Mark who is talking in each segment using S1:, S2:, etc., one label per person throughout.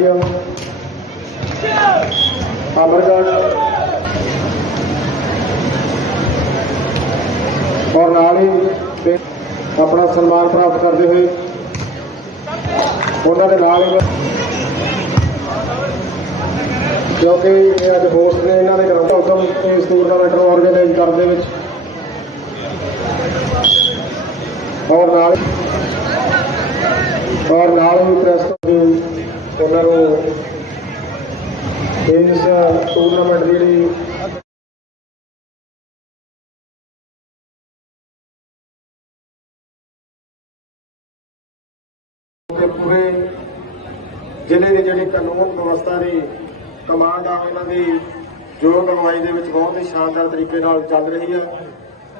S1: Stadium Amargarh ਔਰ ਨਾਲ ਹੀ ਆਪਣਾ ਸਨਮਾਨ ਪ੍ਰਾਪਤ ਕਰਦੇ ਹੋਏ ਉਹਨਾਂ ਦੇ ਨਾਲ ਹੀ ਕਿਉਂਕਿ ਇਹ ਅੱਜ ਹੋਸਟ ਨੇ ਇਹਨਾਂ ਦੇ ਗ੍ਰੰਥ ਉਸਮ ਇਸ ਟੂਰਨਾਮੈਂਟ ਨੂੰ ਆਰਗੇਨਾਈਜ਼ ਕਰਨ ਦੇ ਵਿੱਚ। ਔਰ ਨਾਲ ਔਰ ਨਾਲ ਹੀ ਪ੍ਰੈਸ ਦੀ ਉਹਨਾਂ ਨੂੰ ਇਸ ਟੂਰਨਾਮੈਂਟ ਦੀ ਜਿਹੜੀ ਪੂਰੇ ਜ਼ਿਲ੍ਹੇ ਦੀ ਜਿਹੜੀ ਕਾਨੂੰਨ ਵਿਵਸਥਾ ਦੀ ਕਮਾਂਡ ਆ, ਇਹਨਾਂ ਦੀ ਯੋਗ ਅਗਵਾਈ ਦੇ ਵਿੱਚ ਬਹੁਤ ਹੀ ਸ਼ਾਨਦਾਰ ਤਰੀਕੇ ਨਾਲ ਚੱਲ ਰਹੀ ਹੈ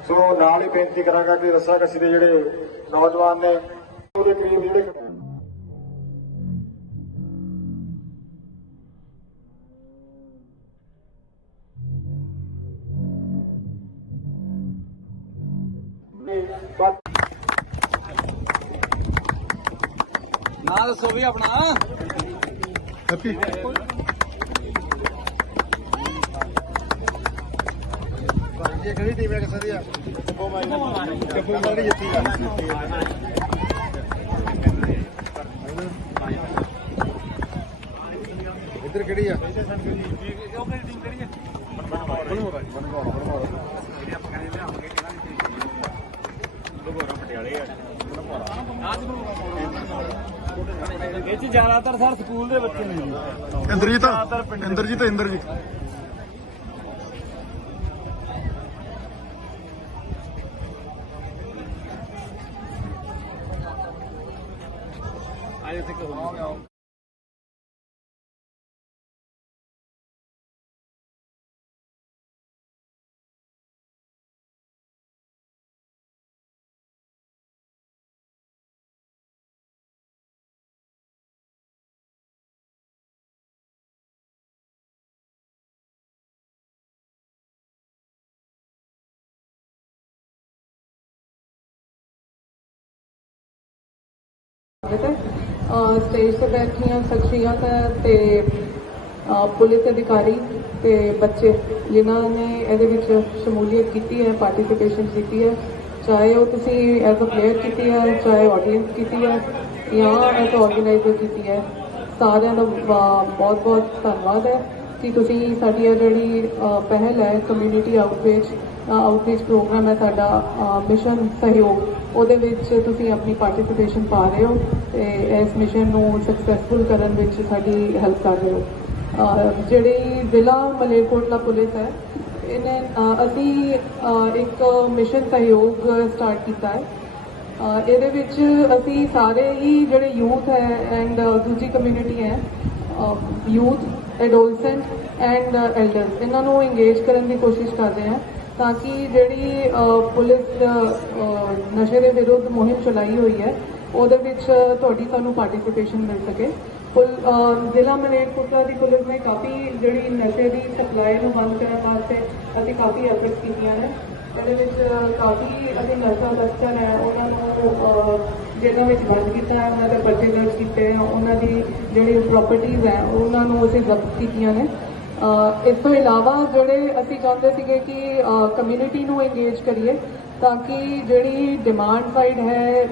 S1: ਸੋ ਨਾਲ ਹੀ ਬੇਨਤੀ ਕਰਾਂਗਾ ਕਿ ਰੱਸਾ ਕਸੀ ਦੇ ਜਿਹੜੇ ਨੌਜਵਾਨ ਨੇ, ਉਹਦੇ ਕਰੀਬ ਜਿਹੜੇ ਨੇ
S2: ਦੱਸੋ ਵੀ ਆਪਣਾ।
S1: ਹੈਪੀ। ਇਹ ਕਿਹੜੀ ਟੀਮ ਹੈ ਕਿਸਦੀ ਆ ਕੱਪੋ ਮਾਰੀ ਕੱਪੋ ਮਾਰੀ ਜਿੱਤੀ ਆ। ਇੱਧਰ ਕਿਹੜੀ ਆ?
S2: ਇਹ ਚ ਜ਼ਿਆਦਾਤਰ ਸਰ ਸਕੂਲ ਦੇ ਬੱਚੇ ਨੇ ਜੀ।
S3: ਇੰਦਰਜੀਤ? ਇੰਦਰਜੀਤ ਇੰਦਰਜੀਤ।
S2: ਆਏ ਤੇ ਕਰੋ
S4: ਸਵਾਗਤ ਸਟੇਜ ਤੇ ਬੈਠੀਆਂ ਸ਼ਖਸੀਅਤ ਤੇ ਪੁਲਿਸ ਅਧਿਕਾਰੀ ਤੇ ਬੱਚੇ, ਜਿਨ੍ਹਾਂ ਨੇ ਇਹਦੇ ਵਿੱਚ ਸ਼ਮੂਲੀਅਤ ਕੀਤੀ ਹੈ ਪਾਰਟਿਸਿਪੇਸ਼ਨ ਕੀਤੀ ਹੈ। ਚਾਹੇ ਉਹ ਤੁਸੀਂ ਐਜ਼ ਅ ਪਲੇਅਰ ਕੀਤੀ ਹੈ, ਚਾਹੇ ਆਡੀਅנס ਕੀਤੀ ਹੈ, ਜਾਂ ਐਜ਼ ਆਰਗੇਨਾਈਜ਼ਰ ਕੀਤੀ ਹੈ, ਸਾਰਿਆਂ ਦਾ ਬਹੁਤ ਬਹੁਤ ਧੰਨਵਾਦ ਹੈ ਕਿ ਤੁਸੀਂ ਸਾਡੀ ਇਹ ਜਿਹੜੀ ਪਹਿਲ ਹੈ ਕਮਿਊਨਿਟੀ ਆਊਟਰੀਚ ਆਊਟਰੀਚ ਪ੍ਰੋਗਰਾਮ ਹੈ ਸਾਡਾ ਮਿਸ਼ਨ ਸਹਿਯੋਗ। ਉਹਦੇ ਵਿੱਚ ਤੁਸੀਂ ਆਪਣੀ ਪਾਰਟਿਸਿਪੇਸ਼ਨ ਪਾ ਰਹੇ ਹੋ ਤੇ ਇਸ ਮਿਸ਼ਨ ਨੂੰ ਸਕਸੈਸਫੁਲ ਕਰਨ ਵਿੱਚ ਸਾਡੀ ਹੈਲਪ ਕਰ ਰਹੇ ਹੋ। ਜਿਹੜੀ ਜ਼ਿਲ੍ਹਾ ਮਲੇਰਕੋਟਲਾ ਪੁਲਿਸ ਹੈ, ਇਹਨੇ ਅਸੀਂ ਇੱਕ ਮਿਸ਼ਨ ਸਹਿਯੋਗ ਸਟਾਰਟ ਕੀਤਾ ਹੈ। ਇਹਦੇ ਵਿੱਚ ਅਸੀਂ ਸਾਰੇ ਹੀ ਜਿਹੜੇ ਯੂਥ ਹੈ ਐਂਡ ਦੂਜੀ ਕਮਿਊਨਿਟੀ ਹੈ ਯੂਥ ਐਡੋਲਸੈਂਟ ਐਂਡ ਐਲਡਰਸ ਇਹਨਾਂ ਨੂੰ ਇੰਗੇਜ ਕਰਨ ਦੀ ਕੋਸ਼ਿਸ਼ ਕਰਦੇ ਹਾਂ। ਤਾਂ ਕਿ ਜਿਹੜੀ ਪੁਲਿਸ ਨਸ਼ੇ ਦੇ ਵਿਰੁੱਧ ਮੁਹਿੰਮ ਚਲਾਈ ਹੋਈ ਹੈ, ਉਹਦੇ ਵਿੱਚ ਤੁਹਾਡੀ ਸਾਨੂੰ ਪਾਰਟਿਸਿਪੇਸ਼ਨ ਮਿਲ ਸਕੇ। ਪੁਲ ਜ਼ਿਲ੍ਹਾ ਮਲੇਰਕੋਟਲਾ ਦੀ ਪੁਲਿਸ ਨੇ ਕਾਫੀ ਜਿਹੜੀ ਨਸ਼ੇ ਦੀ ਸਪਲਾਈ ਨੂੰ ਬੰਦ ਕਰਨ ਵਾਸਤੇ ਅਸੀਂ ਕਾਫੀ ਐਫਰਟਸ ਕੀਤੀਆਂ ਨੇ। ਇਹਦੇ ਵਿੱਚ ਕਾਫੀ ਅਸੀਂ ਨਸ਼ਾ ਤਸਕਰ ਹੈ, ਉਹਨਾਂ ਨੂੰ ਜਿਹਨਾਂ ਵਿੱਚ ਬੰਦ ਕੀਤਾ ਹੈ, ਉਹਨਾਂ ਦੇ ਪਰਚੇ ਦਰਜ ਕੀਤੇ ਆ ਉਹਨਾਂ ਦੀ ਜਿਹੜੀ ਪ੍ਰਾਪਰਟੀਆਂ ਹੈ, ਉਹਨਾਂ ਨੂੰ ਅਸੀਂ ਜ਼ਬਤ ਕੀਤੀਆਂ ਨੇ। ਇਸ ਤੋਂ ਇਲਾਵਾ ਜਿਹੜੇ ਅਸੀਂ ਚਾਹੁੰਦੇ ਸੀਗੇ ਕਿ ਕਮਿਊਨਿਟੀ ਨੂੰ ਇੰਗੇਜ ਕਰੀਏ ਤਾਂ ਕਿ ਜਿਹੜੀ ਡਿਮਾਂਡ ਸਾਈਡ ਹੈ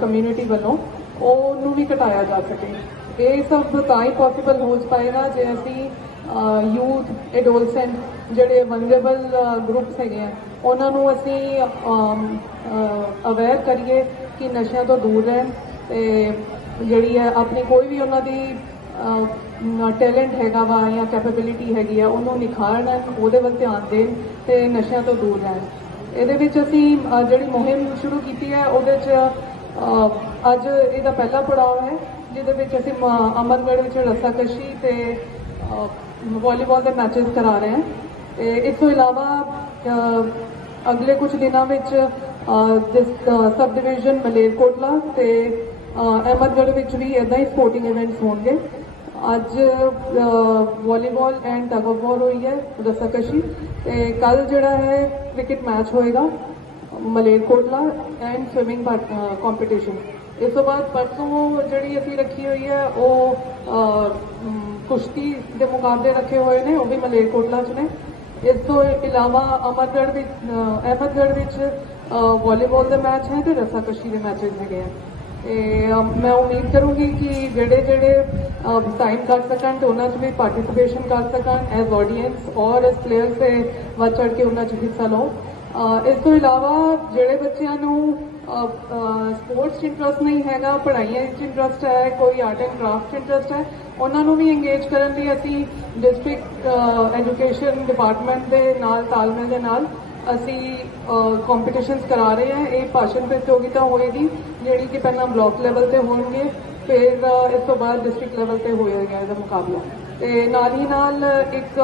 S4: ਕਮਿਊਨਿਟੀ ਵੱਲੋਂ, ਉਹਨੂੰ ਵੀ ਘਟਾਇਆ ਜਾ ਸਕੇ। ਇਹ ਸਭ ਤਾਂ ਹੀ ਪੋਸੀਬਲ ਹੋ ਪਾਏਗਾ ਜੇ ਅਸੀਂ ਯੂਥ ਐਡੋਲਸੈਂਟ ਜਿਹੜੇ ਵਨਰੇਬਲ ਗਰੁੱਪਸ ਹੈਗੇ ਆ, ਉਹਨਾਂ ਨੂੰ ਅਸੀਂ ਅਵੇਅਰ ਕਰੀਏ ਕਿ ਨਸ਼ਿਆਂ ਤੋਂ ਦੂਰ ਰਹਿਣ ਤੇ ਜਿਹੜੀ ਹੈ, ਆਪਣੀ ਕੋਈ ਵੀ ਉਹਨਾਂ ਦੀ ਟੈਲੈਂਟ ਹੈਗਾ ਵਾ ਜਾਂ ਕੈਪੇਬਿਲਿਟੀ ਹੈਗੀ ਆ ਉਹਨੂੰ ਨਿਖਾਰਨ ਉਹਦੇ ਵੱਲ ਧਿਆਨ ਦੇਣ ਤੇ ਨਸ਼ਿਆਂ ਤੋਂ ਦੂਰ ਰਹਿਣ। ਇਹਦੇ ਵਿੱਚ ਅਸੀਂ ਜਿਹੜੀ ਮੁਹਿੰਮ ਸ਼ੁਰੂ ਕੀਤੀ ਹੈ ਉਹਦੇ 'ਚ ਅੱਜ ਇਹਦਾ ਪਹਿਲਾ ਪੜਾਅ ਹੈ ਜਿਹਦੇ ਵਿੱਚ ਅਸੀਂ ਮ- ਅਮਰਗੜ੍ਹ ਵਿੱਚ ਰੱਸਾਕਸ਼ੀ ਤੇ ਅਹ, ਵਾਲੀਬਾਲ ਦੇ ਮੈਚਸ ਕਰਾ ਰਹੇ ਹਾਂ। ਤੇ ਇਸ ਤੋਂ ਇਲਾਵਾ ਅਗਲੇ ਕੁਝ ਦਿਨਾਂ ਵਿੱਚ ਜਿਸ ਸਬ ਡਿਵੀਜ਼ਨ ਮਲੇਰਕੋਟਲਾ ਤੇ ਅਹਿਮਦਗੜ੍ਹ ਵਿੱਚ ਵੀ ਇਦਾਂ ਹੀ ਸਪੋਰਟਿੰਗ ਇਵੈਂਟਸ ਹੋਣਗੇ। ਅੱਜ volleyball and tug of war ਹੋਈ ਹੈ ਰੱਸਾਕਸ਼ੀ ਤੇ ਕੱਲ ਜਿਹੜਾ ਹੈ ਕ੍ਰਿਕਟ ਮੈਚ ਹੋਏਗਾ, ਮਲੇਰਕੋਟਲਾ ਐਂਡ ਸਵਿਮਿੰਗ ਕੰਪੀਟੀਸ਼ਨ ਇਸ ਤੋਂ ਬਾਅਦ ਪਰਸੋਂ ਜਿਹੜੀ ਅਸੀਂ ਰੱਖੀ ਹੋਈ ਹੈ, ਉਹ ਕੁਸ਼ਤੀ ਦੇ ਮੁਕਾਬਲੇ ਰੱਖੇ ਹੋਏ ਨੇ, ਉਹ ਵੀ ਮਲੇਰਕੋਟਲਾ 'ਚ ਨੇ। ਇਸ ਤੋਂ ਇਲਾਵਾ ਅਮਰਗੜ੍ਹ ਵਿੱਚ ਅਹਿਮਦਗੜ੍ਹ ਵਿੱਚ ਵਾਲੀਬਾਲ ਦੇ ਮੈਚ ਹੈ ਤੇ ਰੱਸਾਕਸ਼ੀ ਦੇ ਮੈਚਸ ਹੈਗੇ ਆ। ਤੇ ਮੈਂ ਉਮੀਦ ਕਰੂੰਗੀ ਕਿ ਜਿਹੜੇ ਜਿਹੜੇ ਸਾਈਨ ਕਰ ਸਕਣ ਤੇ ਉਹਨਾਂ 'ਚ ਵੀ ਪਾਰਟਿਸਿਪੇਸ਼ਨ ਕਰ ਸਕਣ ਐਜ਼ ਆਡੀਅנס ਔਰ ਐਜ਼ ਪਲੇਅਰਸ ਤੇ ਵੱਧ ਚੜ੍ਹ ਕੇ ਉਹਨਾਂ 'ਚ ਹਿੱਸਾ ਲਓ ਇਸ ਤੋਂ ਇਲਾਵਾ ਜਿਹੜੇ ਬੱਚਿਆਂ ਨੂੰ ਸਪੋਰਟਸ 'ਚ ਇੰਟਰਸਟ ਨਹੀਂ ਹੈਗਾ, ਪੜ੍ਹਾਈਆਂ 'ਚ ਇੰਟਰਸਟ ਹੈ, ਕੋਈ ਆਰਟ ਐਂਡ ਕਰਾਫਟ 'ਚ ਇੰਟਰਸਟ ਹੈ, ਉਹਨਾਂ ਨੂੰ ਵੀ ਇੰਗੇਜ ਕਰਨ ਲਈ ਅਸੀਂ ਡਿਸਟ੍ਰਿਕਟ ਐਜੂਕੇਸ਼ਨ ਡਿਪਾਰਟਮੈਂਟ ਦੇ ਨਾਲ, ਤਾਲਮੇਲ ਦੇ ਨਾਲ ਅਸੀਂ ਕੰਪੀਟੀਸ਼ਨਸ ਕਰਾ ਰਹੇ ਹਾਂ। ਇਹ ਭਾਸ਼ਣ ਪ੍ਰਤੀਯੋਗਿਤਾ ਹੋਏਗੀ, ਜਿਹੜੀ ਕਿ ਪਹਿਲਾਂ ਬਲਾਕ ਲੈਵਲ ਤੇ ਹੋਣਗੇ, ਫਿਰ ਇਸ ਤੋਂ ਬਾਅਦ ਡਿਸਟ੍ਰਿਕਟ ਲੈਵਲ ਤੇ ਹੋਏਗਾ ਇਹਦਾ ਮੁਕਾਬਲਾ। ਤੇ ਨਾਲ ਹੀ ਨਾਲ ਇੱਕ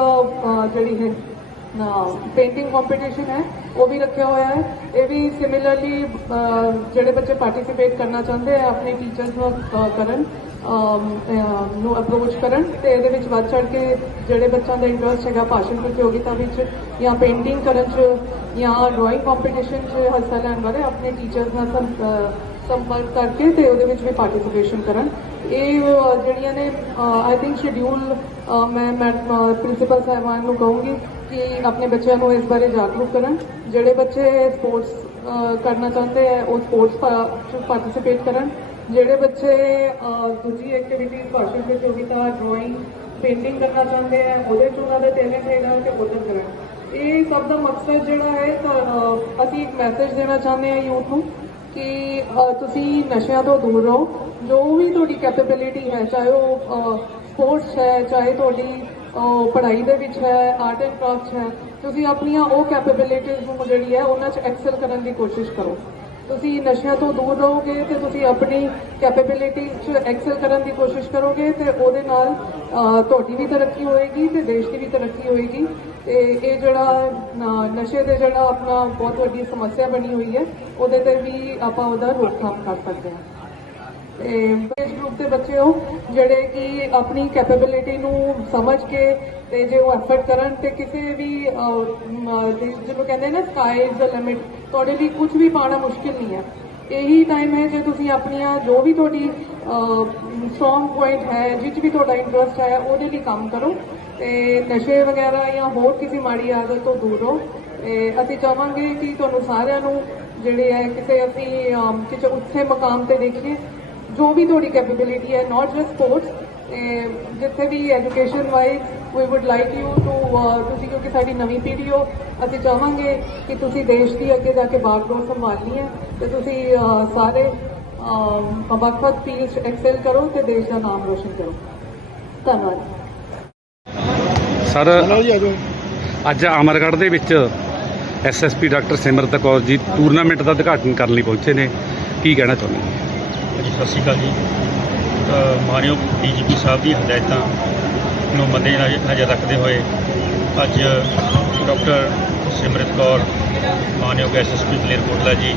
S4: ਜਿਹੜੀ ਹੈ, ਨਾ ਪੇਂਟਿੰਗ ਕੰਪੀਟੀਸ਼ਨ ਹੈ, ਉਹ ਵੀ ਰੱਖਿਆ ਹੋਇਆ ਹੈ। ਇਹ ਵੀ ਸਿਮਿਲਰਲੀ ਜਿਹੜੇ ਬੱਚੇ ਪਾਰਟਿਸਿਪੇਟ ਕਰਨਾ ਚਾਹੁੰਦੇ ਆ, ਆਪਣੇ ਟੀਚਰਸ ਨੂੰ ਕਰਨ। ਨੂੰ ਅਪਰੋਚ ਕਰਨ ਤੇ ਇਹਦੇ ਵਿੱਚ ਵੱਧ ਚੜ ਕੇ ਜਿਹੜੇ ਬੱਚਿਆਂ ਦਾ ਇੰਟਰਸਟ ਹੈਗਾ ਭਾਸ਼ਣ ਪ੍ਰਤੀਯੋਗਿਤਾ ਵਿੱਚ ਜਾਂ ਪੇਂਟਿੰਗ ਕਰਨ 'ਚ ਜਾਂ ਡਰਾਇੰਗ ਕੰਪੀਟੀਸ਼ਨ 'ਚ ਹਿੱਸਾ ਲੈਣ ਵਾਲੇ ਆਪਣੇ ਟੀਚਰਸ ਨਾਲ ਸੰਪਰਕ ਕਰਕੇ ਤੇ ਉਹਦੇ ਵਿੱਚ ਵੀ ਪਾਰਟਿਸਿਪੇਸ਼ਨ ਕਰਨ। ਇਹ ਜਿਹੜੀਆਂ ਨੇ ਆਈ ਥਿੰਕ ਸ਼ਡਿਊਲ ਮੈਂ ਮੈਂ ਪ੍ਰਿੰਸੀਪਲ ਸਾਹਿਬਾਨ ਨੂੰ ਕਹੂੰਗੀ ਕਿ ਆਪਣੇ ਬੱਚਿਆਂ ਨੂੰ ਇਸ ਬਾਰੇ ਜਾਗਰੂਕ ਕਰਨ। ਜਿਹੜੇ ਬੱਚੇ ਸਪੋਰਟਸ ਕਰਨਾ ਚਾਹੁੰਦੇ ਆ, ਉਹ ਸਪੋਰਟਸ ਚ ਪਾਰਟਿਸਿਪੇਟ ਕਰਨ। ਜਿਹੜੇ ਬੱਚੇ ਦੂਜੀ ਐਕਟੀਵਿਟੀਜ਼ ਭਾਸ਼ਣ ਪ੍ਰਤੀਯੋਗਿਤਾ ਡਰਾਇੰਗ ਪੇਂਟਿੰਗ ਕਰਨਾ ਚਾਹੁੰਦੇ ਆ ਉਹਦੇ ਚ ਉਹਨਾਂ ਦਾ ਟੈਲੈਂਟ ਹੈਗਾ ਤੇ ਉਹਦੇ ਕਰਨ ਇਹ ਸਭ ਦਾ ਮਕਸਦ ਜਿਹੜਾ ਹੈ ਤਾਂ, ਅਸੀਂ ਇੱਕ ਮੈਸੇਜ ਦੇਣਾ ਚਾਹੁੰਦੇ ਹਾਂ ਯੂਥ ਨੂੰ ਕਿ ਤੁਸੀਂ ਨਸ਼ਿਆਂ ਤੋਂ ਦੂਰ ਰਹੋ। ਜੋ ਵੀ ਤੁਹਾਡੀ ਕੈਪੇਬਿਲਿਟੀ ਹੈ ਚਾਹੇ ਉਹ ਸਪੋਰਟਸ ਹੈ ਚਾਹੇ ਤੁਹਾਡੀ ਪੜ੍ਹਾਈ ਦੇ ਵਿੱਚ ਹੈ ਆਰਟ ਐਂਡ ਕਰਾਫਟ ਹੈ ਤੁਸੀਂ ਆਪਣੀਆਂ ਉਹ ਕੈਪੇਬਿਲਿਟੀਜ਼ ਨੂੰ ਜਿਹੜੀ ਹੈ ਉਹਨਾਂ 'ਚ ਐਕਸਲ ਕਰਨ ਦੀ ਕੋਸ਼ਿਸ਼ ਕਰੋ। ਤੁਸੀਂ ਨਸ਼ਿਆਂ ਤੋਂ ਦੂਰ ਰਹੋਗੇ ਤੇ ਤੁਸੀਂ ਆਪਣੀ ਕੈਪੇਬਿਲਿਟੀ 'ਚ ਐਕਸਲ ਕਰਨ ਦੀ ਕੋਸ਼ਿਸ਼ ਕਰੋਗੇ ਤੇ ਉਹਦੇ ਨਾਲ ਤੁਹਾਡੀ ਵੀ ਤਰੱਕੀ ਹੋਏਗੀ ਤੇ ਦੇਸ਼ ਦੀ ਵੀ ਤਰੱਕੀ ਹੋਏਗੀ। ਤੇ ਇਹ ਜਿਹੜਾ ਨਸ਼ੇ ਦੇ ਜਿਹੜਾ ਆਪਣਾ ਬਹੁਤ ਵੱਡੀ ਸਮੱਸਿਆ ਬਣੀ ਹੋਈ ਹੈ, ਉਹਦੇ ਤੇ ਵੀ ਆਪਾਂ ਉਹਦਾ ਰੋਕਥਾਮ ਕਰ ਸਕਦੇ ਹਾਂ। ਏਜ ਗਰੁੱਪ ਦੇ ਬੱਚੇ ਹੋ, ਜਿਹੜੇ ਕਿ ਆਪਣੀ ਕੈਪੇਬਿਲਿਟੀ ਨੂੰ ਸਮਝ ਕੇ ਤੇ ਜੇ ਉਹ ਐਫਰਟ ਕਰਨ ਤੇ ਕਿਸੇ ਵੀ ਜਿਹਨੂੰ ਕਹਿੰਦੇ ਨਾ ਸਕਾਈ ਇਜ਼ ਦ ਲਿਮਿਟ ਤੁਹਾਡੇ ਲਈ ਕੁਝ ਵੀ ਪਾਣਾ ਮੁਸ਼ਕਿਲ ਨਹੀਂ ਹੈ। ਇਹੀ ਟਾਈਮ ਹੈ ਜੇ ਤੁਸੀਂ ਆਪਣੀਆਂ ਜੋ ਵੀ ਤੁਹਾਡੀ ਸਟਰੋਂਗ ਪੁਆਇੰਟ ਹੈ, ਜਿੱਚ ਵੀ ਤੁਹਾਡਾ ਇੰਟਰਸਟ ਹੈ, ਉਹਦੇ ਲਈ ਕੰਮ ਕਰੋ। ਤੇ ਨਸ਼ੇ ਵਗੈਰਾ ਜਾਂ ਹੋਰ ਕਿਸੇ ਮਾੜੀ ਆਦਤ ਤੋਂ ਦੂਰ ਰਹੋ। ਤੇ ਅਸੀਂ ਚਾਹਾਂਗੇ ਕਿ ਤੁਹਾਨੂੰ ਸਾਰਿਆਂ ਨੂੰ, ਜਿਹੜੇ ਹੈ, ਕਿਸੇ ਅਸੀਂ ਕਿਸੇ ਉੱਥੇ ਮਕਾਮ ਤੇ ਦੇਖੀਏ ਜੋ ਵੀ ਤੁਹਾਡੀ ਕੈਪੇਬਿਲਿਟੀ ਹੈ ਨਾਟ ਜਸਟ ਸਪੋਰਟਸ ਜਿੱਥੇ ਵੀ education wise we would like you to ਤੁਸੀਂ ਕਿਉਂਕਿ ਸਾਡੀ ਨਵੀਂ ਪੀੜ੍ਹੀ ਹੋ ਅਸੀਂ ਚਾਹਾਂਗੇ ਕਿ ਤੁਸੀਂ ਦੇਸ਼ ਦੀ ਅੱਗੇ ਜਾ ਕੇ ਬਾਗਡੋਰ ਸੰਭਾਲਣੀ ਹੈ ਤੇ ਤੁਸੀਂ ਸਾਰੇ ਵੱਖ-ਵੱਖ ਫੀਲਡਸ ਐਕਸੈਲ ਕਰੋ ਤੇ ਦੇਸ਼ ਦਾ ਨਾਮ ਰੋਸ਼ਨ ਕਰੋ। ਧੰਨਵਾਦ।
S3: ਸਰ ਅੱਜ ਅਮਰਗੜ੍ਹ ਦੇ ਵਿੱਚ SSP doctor Simrat Kaur ji tournament ਦਾ ਉਦਘਾਟਨ ਕਰਨ ਲਈ ਪਹੁੰਚੇ ਨੇ। ਕੀ ਕਹਿਣਾ ਚਾਹੁੰਦੇ ਹੋ
S5: ਜੀ ਸਤਿ ਸ਼੍ਰੀ ਅਕਾਲ ਜੀ। ਅ, ਮਾਨਯੋਗ ਡੀਜੀਪੀ ਸਾਹਿਬ ਦੀ ਹਦਾਇਤਾਂ ਨੂੰ ਮੱਦੇ ਨਜ਼ਰ ਰੱਖਦੇ ਹੋਏ ਅੱਜ ਡਾਕਟਰ ਸਿਮਰਤ ਕੌਰ ਮਾਨਯੋਗ ਐਸਐਸਪੀ ਮਲੇਰਕੋਟਲਾ ਜੀ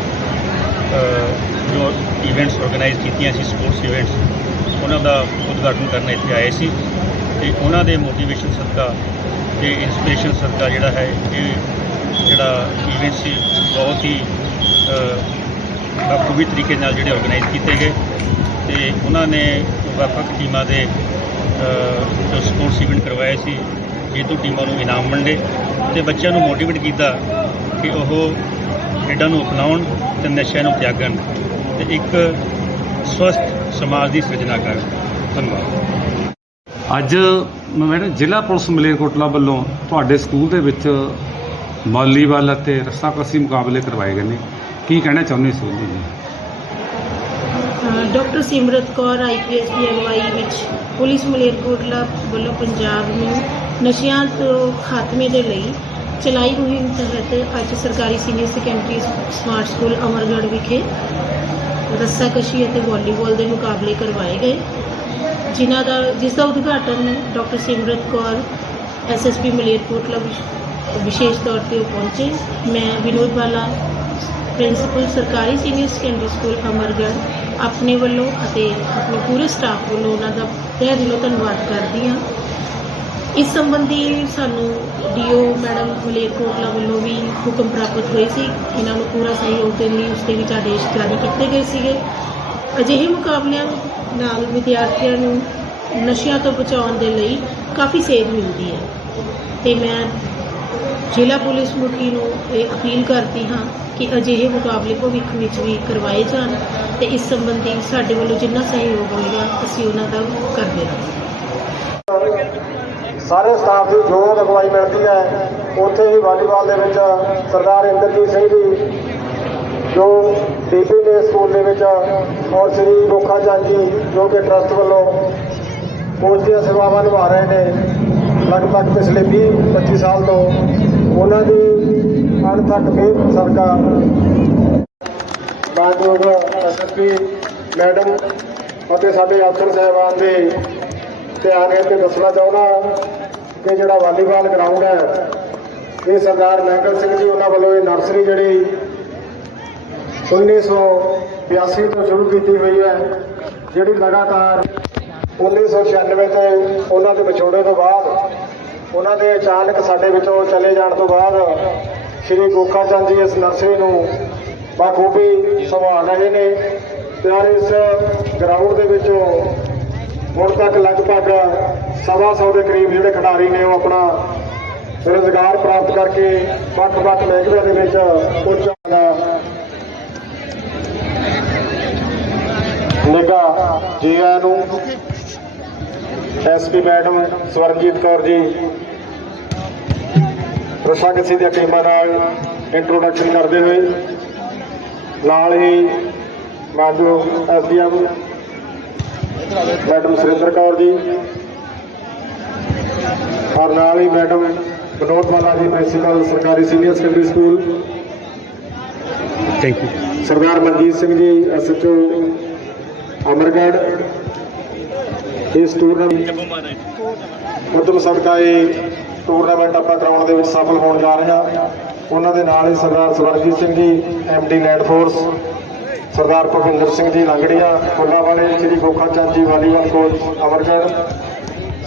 S5: ਜੋ ਇਵੈਂਟਸ ਆਰਗੇਨਾਈਜ਼ ਕੀਤੀਆਂ ਸੀ ਸਪੋਰਟਸ ਇਵੈਂਟਸ ਉਹਨਾਂ ਦਾ ਉਦਘਾਟਨ ਕਰਨ ਇੱਥੇ ਆਏ ਸੀ ਤੇ ਉਹਨਾਂ ਦੇ ਮੋਟੀਵੇਸ਼ਨ ਸਦਕਾ ਤੇ ਇਨਸਪੀਰੇਸ਼ਨ ਸਦਕਾ ਜਿਹੜਾ ਹੈ ਇਹ ਜਿਹੜਾ ਇਵੈਂਟ ਸੀ ਬਹੁਤ ਹੀ ਬਖੂਬੀ ਤਰੀਕੇ ਨਾਲ ਜਿਹੜੇ ਆਰਗੇਨਾਈਜ਼ ਕੀਤੇ ਗਏ ਤੇ ਉਹਨਾਂ ਨੇ ਵੱਖ-ਵੱਖ ਟੀਮਾਂ ਦੇ ਜੋ ਸਪੋਰਟਸ ਇਵੈਂਟ ਕਰਵਾਏ ਸੀ ਜੇਤੂ ਟੀਮਾਂ ਨੂੰ ਇਨਾਮ ਵੰਡੇ ਤੇ ਬੱਚਿਆਂ ਨੂੰ ਮੋਟੀਵੇਟ ਕੀਤਾ ਕਿ ਉਹ ਖੇਡਾਂ ਨੂੰ ਅਪਣਾਉਣ ਤੇ ਨਸ਼ਿਆਂ ਨੂੰ ਤਿਆਗਣ ਤੇ ਇੱਕ ਸਵਸਥ ਸਮਾਜ ਦੀ ਸਿਰਜਣਾ ਕਰਨ। ਧੰਨਵਾਦ।
S3: ਅੱਜ ਮੈਡਮ ਜ਼ਿਲ੍ਹਾ ਪੁਲਿਸ ਮਲੇਰਕੋਟਲਾ ਵੱਲੋਂ ਤੁਹਾਡੇ ਸਕੂਲ ਦੇ ਵਿੱਚ ਵਾਲੀਬਾਲ ਅਤੇ ਰੱਸਾਕੱਸੀ ਮੁਕਾਬਲੇ ਕਰਵਾਏ ਗਏ ਨੇ। ਕੀ ਕਹਿਣਾ ਚਾਹੁੰਦੇ ਹੋ ਜੀ
S6: doctor Simrat Kaur IPS PNY ਵਿੱਚ ਪੁਲਿਸ ਮਲੇਰਕੋਟਲਾ ਵੱਲੋਂ ਪੰਜਾਬ ਨੂੰ ਨਸ਼ਿਆਂ ਤੋਂ ਖਾਤਮੇ ਦੇ ਲਈ ਚਲਾਈ ਮੁਹਿੰਮ ਤਹਿਤ ਅੱਜ ਸਰਕਾਰੀ senior secondary smart school Amargarh ਵਿਖੇ ਰੱਸਾਕਸ਼ੀ ਅਤੇ ਵਾਲੀਬਾਲ ਦੇ ਮੁਕਾਬਲੇ ਕਰਵਾਏ ਗਏ ਜਿਨ੍ਹਾਂ ਦਾ ਜਿਸ ਦਾ ਉਦਘਾਟਨ ਡਾਕਟਰ ਸਿਮਰਤ ਕੌਰ ਐਸਐਸਪੀ ਮਲੇਰਕੋਟਲਾ ਵਿਸ਼- ਵਿਸ਼ੇਸ਼ ਤੌਰ ਤੇ ਉਹ ਪਹੁੰਚੇ ਮੈਂ ਵਿਨੋਦ ਬਾਲਾ ਪ੍ਰਿੰਸੀਪਲ ਸਰਕਾਰੀ ਸੀਨੀਅਰ ਸੈਕੰਡਰੀ ਸਕੂਲ ਅਮਰਗੜ੍ਹ ਆਪਣੇ ਵੱਲੋਂ ਅਤੇ ਆਪਣੇ ਪੂਰੇ ਸਟਾਫ ਵੱਲੋਂ ਉਹਨਾਂ ਦਾ ਤਹਿ ਦਿਲੋਂ ਧੰਨਵਾਦ ਕਰਦੀ ਹਾਂ। ਇਸ ਸੰਬੰਧੀ ਸਾਨੂੰ ਡੀਓ ਮੈਡਮ ਮਲੇਰਕੋਟਲਾ ਵੱਲੋਂ ਵੀ ਹੁਕਮ ਪ੍ਰਾਪਤ ਹੋਏ ਸੀ। ਇਹਨਾਂ ਨੂੰ ਪੂਰਾ ਸਹਿਯੋਗ ਦੇਣ ਲਈ ਉਸ ਦੇ ਵਿੱਚ ਆਦੇਸ਼ ਜਾਰੀ ਕੀਤੇ ਗਏ ਸੀਗੇ। ਅਜਿਹੇ ਮੁਕਾਬਲਿਆਂ ਨਾਲ ਵਿਦਿਆਰਥੀਆਂ ਨੂੰ ਨਸ਼ਿਆਂ ਤੋਂ ਬਚਾਉਣ ਦੇ ਲਈ ਕਾਫੀ ਸੇਧ ਮਿਲਦੀ ਹੈ। ਤੇ ਮੈਂ ਜ਼ਿਲ੍ਹਾ ਪੁਲਿਸ ਮੁਖੀ ਨੂੰ ਇਹ ਅਪੀਲ ਕਰਦੀ ਹਾਂ ਕਿ ਅਜਿਹੇ ਮੁਕਾਬਲੇ ਭਵਿੱਖ ਵਿੱਚ ਵੀ ਕਰਵਾਏ ਜਾਣ ਤੇ ਇਸ ਸੰਬੰਧੀ ਸਾਡੇ ਵੱਲੋਂ ਜਿੰਨਾ ਸਹਿਯੋਗ ਹੋਵੇਗਾ ਅਸੀਂ ਉਹਨਾਂ ਦਾ ਕਰਦੇ ਹਾਂ
S1: ਸਾਰੇ ਸਟਾਫ ਦੀ ਜੋ ਅਗਵਾਈ ਮਿਲਦੀ ਹੈ। ਉੱਥੇ ਹੀ ਵਾਲੀਬਾਲ ਦੇ ਵਿੱਚ ਸਰਦਾਰ ਇੰਦਰਜੀਤ ਸਿੰਘ ਜੀ, ਜੋ ਡੀਪੀ ਦੇ ਸਕੂਲ ਦੇ ਵਿੱਚ ਔਰ ਸ੍ਰੀ ਰੋਖਾ ਚੰਦ ਜੀ, ਜੋ ਕਿ ਟਰਸਟ ਵੱਲੋਂ ਕੋਚ ਦੀਆਂ ਸੇਵਾਵਾਂ ਨਿਭਾ ਰਹੇ ਨੇ, ਲਗਭਗ ਪਿਛਲੇ 20 25 ਸਾਲ ਤੋਂ ਉਹਨਾਂ ਦੀ ਅਣਥੱਕ ਮਿਹਨਤ ਸਦਕਾ। ਮਾਨਯੋਗ ਐਸਐਸਪੀ ਮੈਡਮ ਅਤੇ ਸਾਡੇ ਅਫਸਰ ਸਾਹਿਬਾਨ ਦੇ ਧਿਆਨ ਹੈ ਤੇ ਦੱਸਣਾ ਚਾਹੁੰਦਾ ਕਿ ਜਿਹੜਾ ਵਾਲੀਬਾਲ ਗਰਾਊਂਡ ਹੈ, ਇਹ ਸਰਦਾਰ ਮਹਿੰਗਲ ਸਿੰਘ ਜੀ ਉਹਨਾਂ ਵੱਲੋਂ ਇਹ ਨਰਸਰੀ ਜਿਹੜੀ 1982 ਤੋਂ ਸ਼ੁਰੂ ਕੀਤੀ ਹੋਈ ਹੈ, ਜਿਹੜੀ ਲਗਾਤਾਰ 1996 ਤੇ ਉਹਨਾਂ ਦੇ ਵਿਛੋੜੇ ਤੋਂ ਬਾਅਦ ਉਹਨਾਂ ਦੇ ਅਚਾਨਕ ਸਾਡੇ ਵਿੱਚੋਂ ਚਲੇ ਜਾਣ ਤੋਂ ਬਾਅਦ ਸ਼੍ਰੀ ਗੋਖਾ ਚੰਦ ਜੀ ਇਸ ਨਰਸਰੀ ਨੂੰ ਬਾਖੂਬੀ ਸੰਭਾਲ ਰਹੇ ਨੇ ਤੇ ਇਸ ਗਰਾਊਂਡ ਦੇ ਵਿੱਚੋਂ ਹੁਣ ਤੱਕ ਲਗਭਗ ਸਵਾ ਸੌ ਦੇ ਕਰੀਬ ਜਿਹੜੇ ਖਿਡਾਰੀ ਨੇ ਉਹ ਆਪਣਾ ਰੋਜ਼ਗਾਰ ਪ੍ਰਾਪਤ ਕਰਕੇ ਵੱਖ-ਵੱਖ ਮਹਿਕਮਿਆਂ ਦੇ ਵਿੱਚ ਪਹੁੰਚਣ ਦਾ ਨਿਗਾ ਜੀ ਆਇਆਂ ਨੂੰ। ਐਸਪੀ ਮੈਡਮ ਸਵਰਨਜੀਤ ਕੌਰ ਜੀ ਪ੍ਰਸ਼ਾਸਕ ਦੀਆਂ ਟੀਮਾਂ ਨਾਲ ਇੰਟਰੋਡਕਸ਼ਨ ਕਰਦੇ ਹੋਏ ਨਾਲ ਹੀ ਮਾਨਯੋਗ ਐਸਡੀਐਮ ਮੈਡਮ ਸੁਰਿੰਦਰ ਕੌਰ ਜੀ ਔਰ ਨਾਲ ਹੀ ਮੈਡਮ ਵਿਨੋਦ ਬਾਲਾ ਜੀ ਪ੍ਰਿੰਸੀਪਲ ਸਰਕਾਰੀ senior secondary school
S3: thank you
S1: Sardar Manjit Singh ji SHO Amargarh. ਇਸ ਟੂਰਨਾਮੈਂਟ ਉਦਮ ਸਦਕਾ ਇਹ ਟੂਰਨਾਮੈਂਟ ਆਪਾਂ ਕਰਾਉਣ ਦੇ ਵਿੱਚ ਸਫਲ ਹੋਣ ਜਾ ਰਹੇ ਹਾਂ। ਉਹਨਾਂ ਦੇ ਨਾਲ ਹੀ Sardar Swarjit Singh ji MD land force Sardar Bhupinder Singh ji ਲੰਗੜੀਆਂ ਫੁੱਲਾ ਵਾਲੇ, ਸ੍ਰੀ ਗੋਖਾ ਚੰਦ ਜੀ ਵਾਲੀਬਾਲ ਕੋਚ ਅਮਰਗੜ੍ਹ,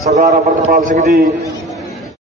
S1: ਸਰਦਾਰ ਅਮਰਤਪਾਲ ਸਿੰਘ ਜੀ